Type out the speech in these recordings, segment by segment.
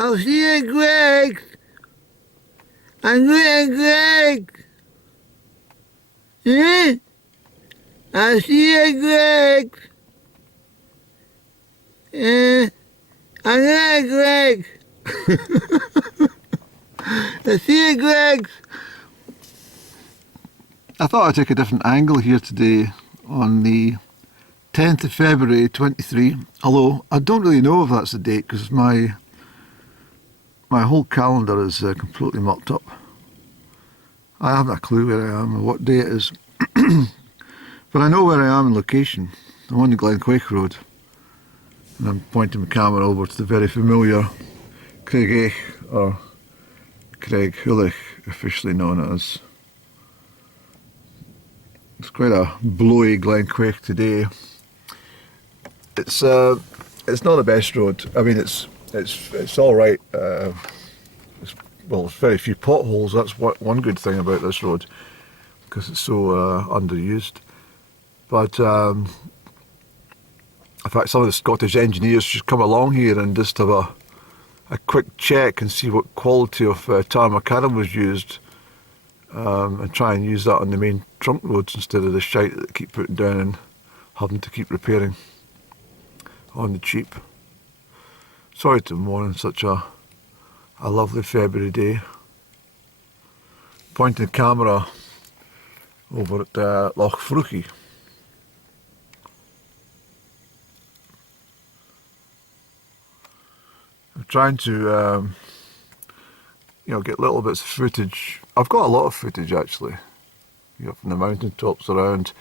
I'll see you, Greg. I'm going, Greg. Eh? I'll see you, Greg. I'm going, Greg. I'll see you, Greg. I thought I'd take a different angle here today on the 10th of February 23, although I don't really know if that's the date because my whole calendar is completely mucked up. I haven't a clue where I am or what day it is. But I know where I am in location. I'm on the Crieff Road and I'm pointing my camera over to the very familiar Crieff, or Craig Hullich, officially known as. It's quite a blowy Crieff today. It's not the best road. I mean, it's all right. There's very few potholes. That's one good thing about this road, because it's so underused. But in fact, some of the Scottish engineers should come along here and just have a quick check and see what quality of tar macadam was used, and try and use that on the main trunk roads instead of the shite that they keep putting down and having to keep repairing on the cheap. Sorry to mourn on such a lovely February day. Pointing the camera over at Loch Fruchi. I'm trying to get little bits of footage. I've got a lot of footage actually, from the mountaintops around.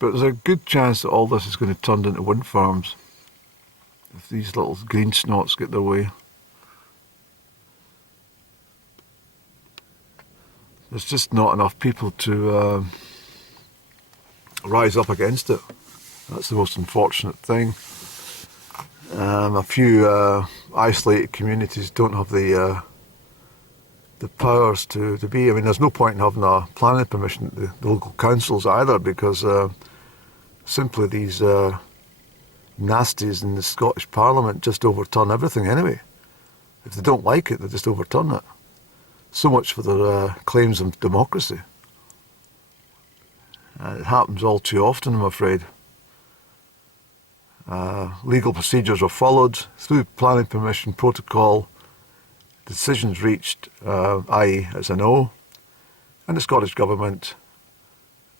But there's a good chance that all this is going to turn into wind farms if these little green snots get their way. There's just not enough people to rise up against it. That's the most unfortunate thing. A few isolated communities don't have the powers to be. I mean, there's no point in having a planning permission at the local councils either, because simply these nasties in the Scottish Parliament just overturn everything anyway. If they don't like it, they just overturn it. So much for their claims of democracy. It happens all too often, I'm afraid. Legal procedures are followed through planning permission protocol. Decisions reached, i.e. as a no, and the Scottish Government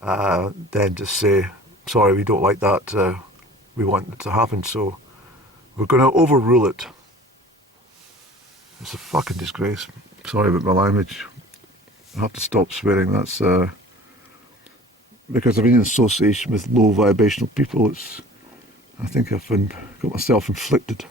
then just say, sorry, we don't like that, we want it to happen, so we're going to overrule it. It's a fucking disgrace. Sorry about my language. I have to stop swearing. That's because I've been in association with low vibrational people. I think I've got myself inflicted.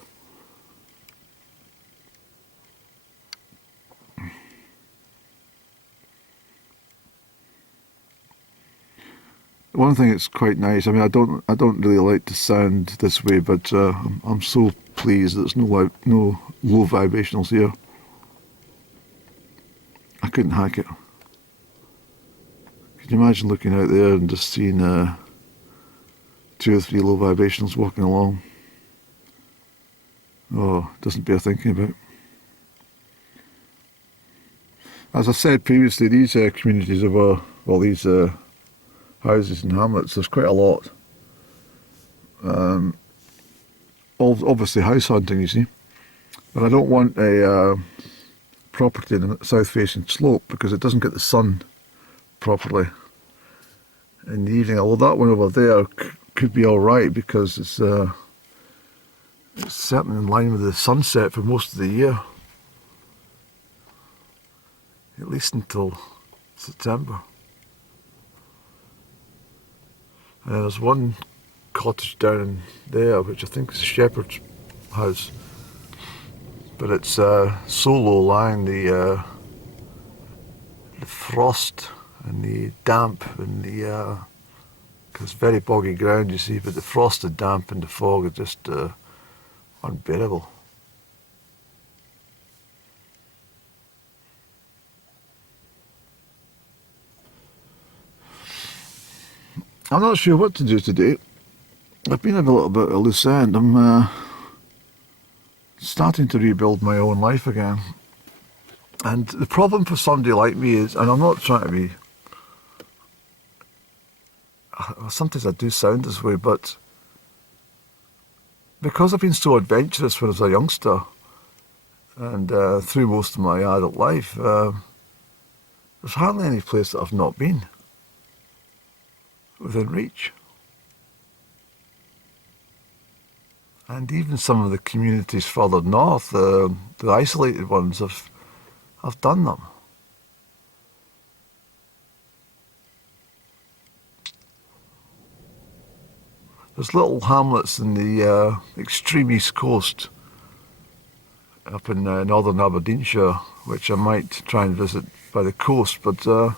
One thing that's quite nice. I mean, I don't really like to sound this way, but I'm so pleased that there's no low vibrationals here. I couldn't hack it. Can you imagine looking out there and just seeing 2 or 3 low vibrationals walking along? Oh, it doesn't bear thinking about. As I said previously, these communities of these houses and hamlets, there's quite a lot. Obviously house hunting, you see. But I don't want a property in a south-facing slope because it doesn't get the sun properly in the evening. Although that one over there could be all right because it's certainly in line with the sunset for most of the year, at least until September. And there's one cottage down there which I think is a shepherd's house, but it's so low lying, the frost and the damp and the cause it's very boggy ground, you see, but the frost, the damp and the fog are just unbearable. I'm not sure what to do today. I've been at a little bit of a loose end. I'm starting to rebuild my own life again. And the problem for somebody like me is, and I'm not trying to be, sometimes I do sound this way, but because I've been so adventurous when I was a youngster and through most of my adult life, there's hardly any place that I've not been within reach. And even some of the communities further north, the isolated ones, I've done them. There's little hamlets in the extreme east coast, up in northern Aberdeenshire, which I might try and visit by the coast, but it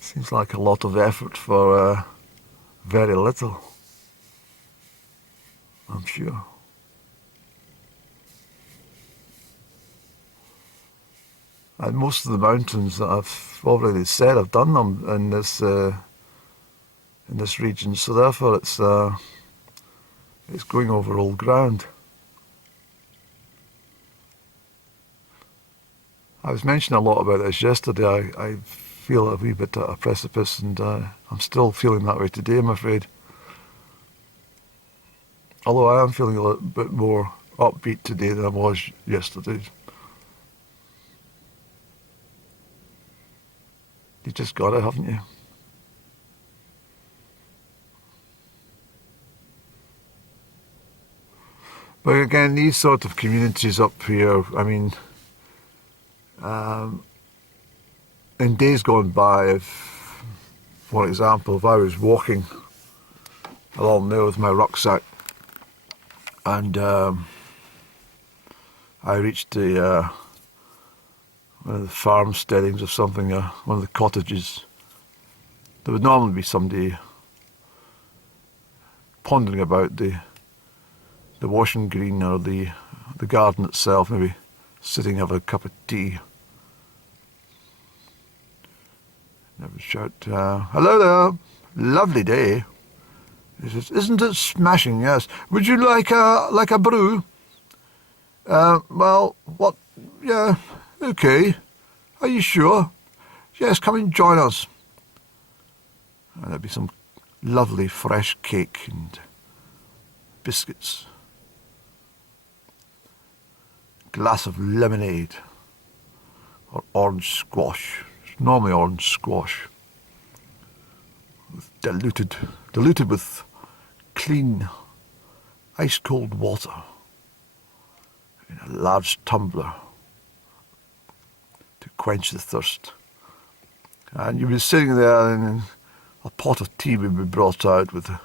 seems like a lot of effort for very little, I'm sure. And most of the mountains that I've already said, I've done them in this region, so therefore it's going over old ground. I was mentioning a lot about this yesterday. I feel a wee bit at a precipice, and I'm still feeling that way today, I'm afraid. Although I am feeling a little bit more upbeat today than I was yesterday. You just got it, haven't you? But again, these sort of communities up here, I mean, in days gone by, if, for example, if I was walking along there with my rucksack and I reached one of the farmsteadings or something, one of the cottages, there would normally be somebody pondering about the washing green or the garden itself, maybe sitting having a cup of tea. And I would shout, "Hello there, lovely day." He says, "Isn't it smashing? Yes. Would you like a brew?" Well, what? Yeah, okay. Are you sure? Yes, come and join us. And there'd be some lovely fresh cake and biscuits. Glass of lemonade or orange squash. It's normally orange squash, diluted with clean, ice cold water in a large tumbler to quench the thirst. And you'd be sitting there, and a pot of tea would be brought out with a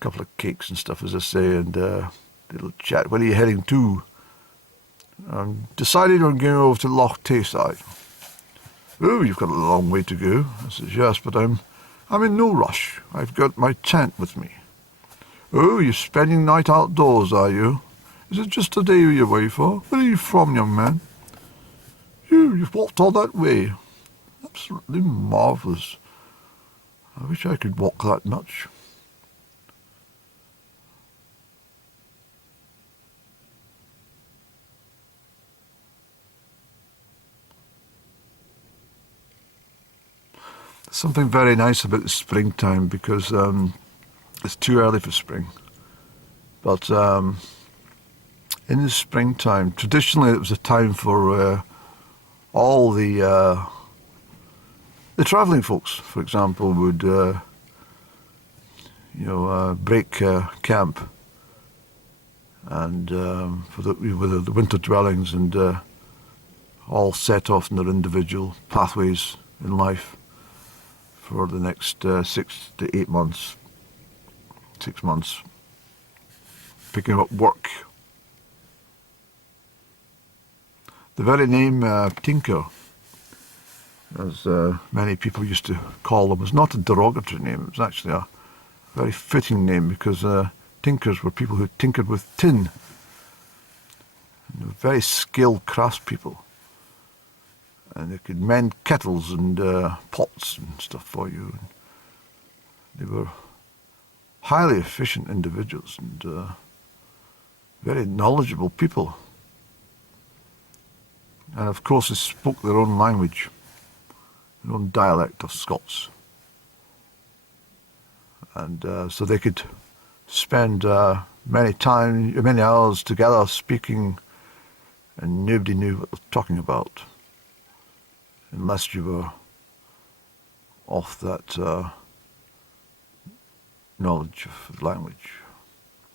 couple of cakes and stuff, as I say, and a little chat. Where are you heading to? Decided on going over to Loch Tayside. Oh, you've got a long way to go. I says, yes, but I'm in no rush. I've got my tent with me. Oh, you're spending the night outdoors, are you? Is it just a day you're away for? Where are you from, young man? You've walked all that way. Absolutely marvellous. I wish I could walk that much. Something very nice about the springtime, because it's too early for spring. But in the springtime, traditionally it was a time for all the travelling folks, for example, would break camp and for the winter dwellings, and all set off in their individual pathways in life for the next 6 to 8 months, 6 months, picking up work. The very name tinker, as many people used to call them, was not a derogatory name. It was actually a very fitting name, because tinkers were people who tinkered with tin. And they were very skilled craftspeople. And they could mend kettles and pots and stuff for you. They were highly efficient individuals and very knowledgeable people. And of course they spoke their own language, their own dialect of Scots. And so they could spend many hours together speaking, and nobody knew what they were talking about, unless you were off that knowledge of language.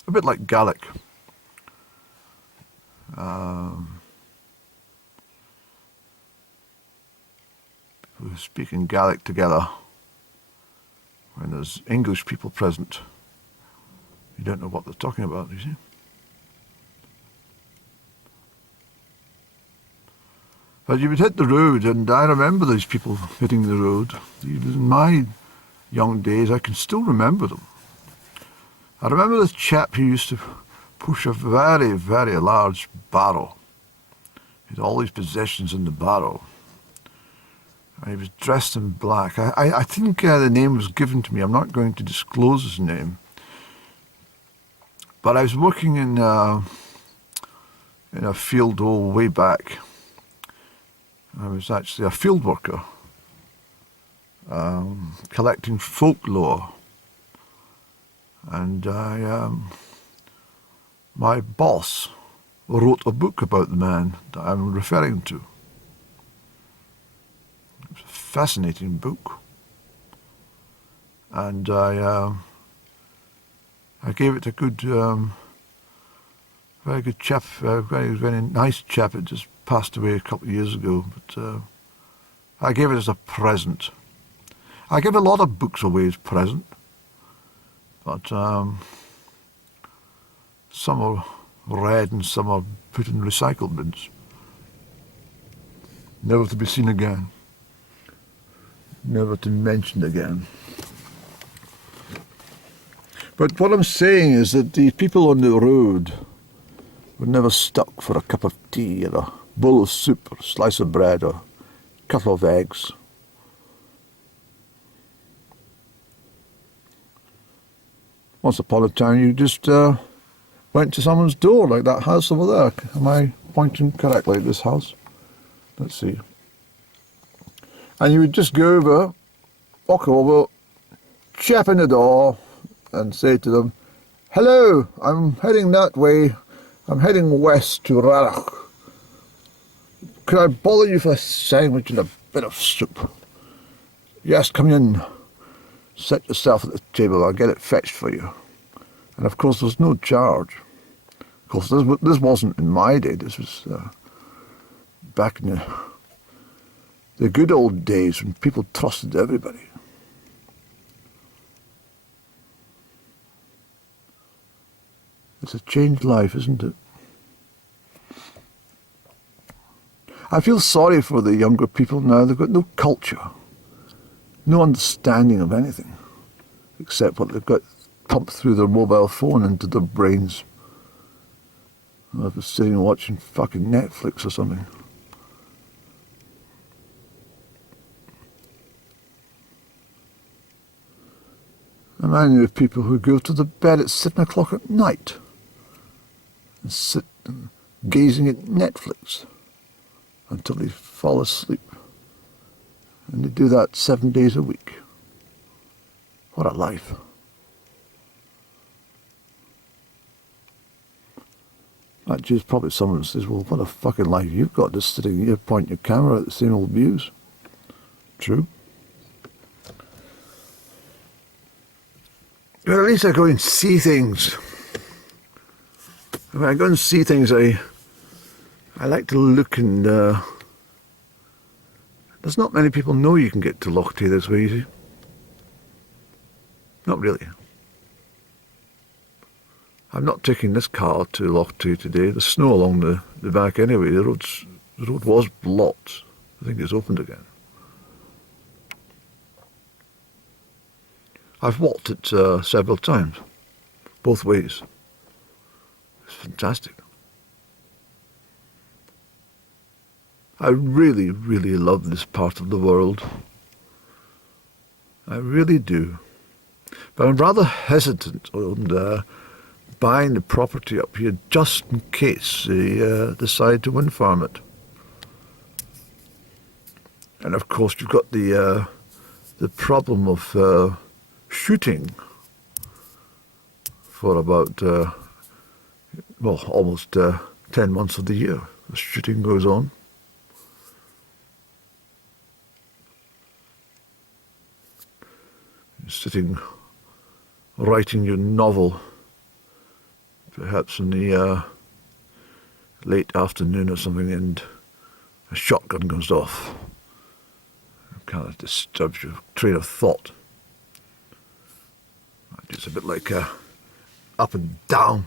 A bit like Gaelic. People who speak in Gaelic together, when there's English people present, you don't know what they're talking about, you see. But you would hit the road, and I remember these people hitting the road. Even in my young days, I can still remember them. I remember this chap who used to push a very, very large barrow. He had all these possessions in the barrow. And he was dressed in black. I think the name was given to me. I'm not going to disclose his name. But I was working in a field way back. I was actually a field worker, collecting folklore. And my boss wrote a book about the man that I'm referring to. It was a fascinating book. And I gave it a good, very good chap, very, very nice chap. It just passed away a couple of years ago, but I gave it as a present. I give a lot of books away as present, but some are read and some are put in recycle bins, never to be seen again, never to be mentioned again. But what I'm saying is that the people on the road were never stuck for a cup of tea or a bowl of soup or a slice of bread or a couple of eggs. Once upon a time you just went to someone's door, like that house over there. Am I pointing correctly at this house? Let's see. And you would just go over, walk over, chap in the door and say to them, "Hello, I'm heading that way. I'm heading west to Rarach. Could I bother you for a sandwich and a bit of soup?" "Yes, come in. Set yourself at the table. I'll get it fetched for you." And of course there's no charge. Of course this wasn't in my day. This was back in the good old days when people trusted everybody. It's a changed life, isn't it? I feel sorry for the younger people now. They've got no culture, no understanding of anything, except what they've got pumped through their mobile phone into their brains. I was sitting watching fucking Netflix or something. And I knew of people who go to the bed at 7 o'clock at night and sit gazing at Netflix until they fall asleep. And they do that 7 days a week. What a life. Actually, it's probably someone says, "Well, what a fucking life you've got, just sitting here pointing your camera at the same old views." True. But at least I go and see things. When I go and see things, I like to look, and there's not many people know you can get to Loch Tay this way, you see. Not really. I'm not taking this car to Loch Tay today. There's snow along the back anyway. The road was blocked. I think it's opened again. I've walked it several times, both ways. It's fantastic. I really, really love this part of the world. I really do. But I'm rather hesitant on buying the property up here just in case they decide to wind farm it. And of course you've got the problem of shooting for about, almost 10 months of the year. The shooting goes on. You're sitting writing your novel, perhaps in the late afternoon or something, and a shotgun goes off. It kind of disturbs your train of thought. It's a bit like up and down,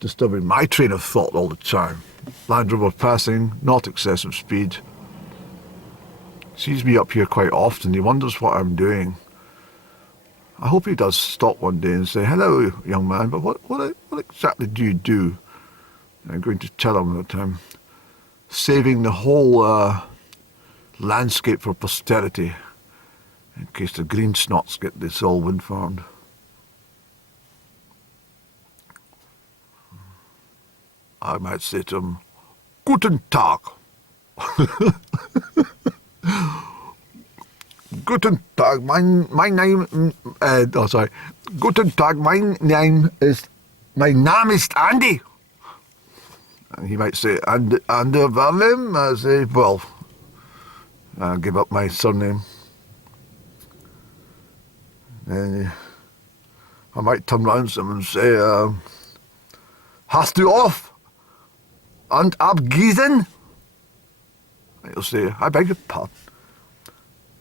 disturbing my train of thought all the time. Land Rover passing, not excessive speed. Sees me up here quite often. He wonders what I'm doing. I hope he does stop one day and say, "Hello, young man, but what exactly do you do?" And I'm going to tell him that I'm saving the whole landscape for posterity in case the green snots get this all wind farmed. I might say to him, "Guten Tag." Guten Tag, my name, Guten Tag, my name is Andy. And he might say, and Verlim? I say, well, I'll give up my surname. And I might turn round to him and say, "Hast du auf und abgießen?" And he'll say, "I beg your pardon.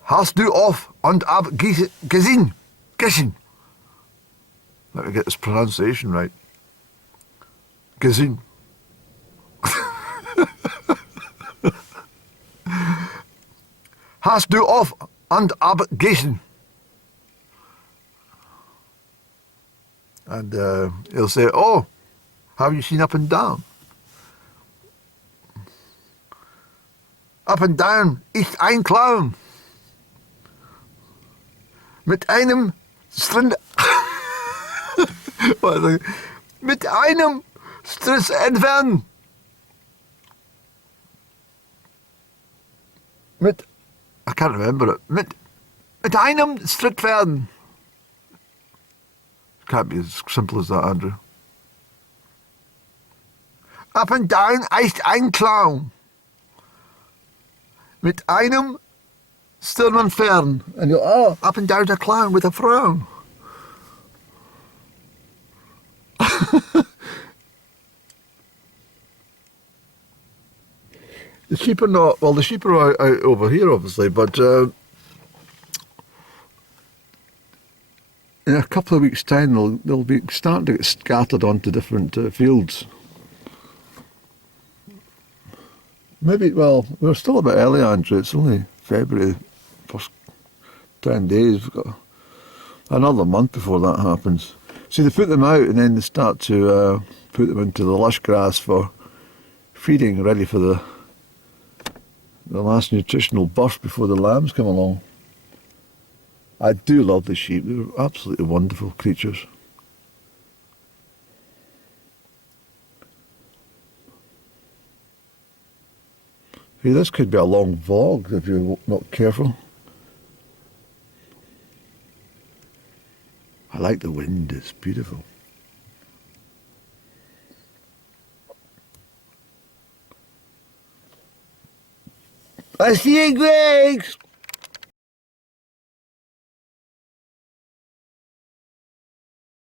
Hast du auf und abgesehen? Gesehen." Let me get this pronunciation right. Gesehen. Hast du auf und abgesehen? And he'll say, "Oh, have you seen Up and Down?" Up and Down ist ein Clown. Mit einem mit einem Stress entfernen. I can't remember it. Mit einem Schritt werden. Can't be as simple as that, Andrew. Up and Down ist ein Clown. Mit einem Stirn entfernen. And you're, oh, Up and Down's a clown with a frown. The sheep are not, well, the sheep are out over here, obviously, but in a couple of weeks' time, they'll be starting to get scattered onto different fields. Maybe, well, we're still a bit early, Andrew. It's only February, first 10 days. We've got another month before that happens. See, they put them out and then they start to put them into the lush grass for feeding, ready for the last nutritional burst before the lambs come along. I do love the sheep. They're absolutely wonderful creatures. See, this could be a long vlog if you're not careful. I like the wind, it's beautiful. I see you, Greg!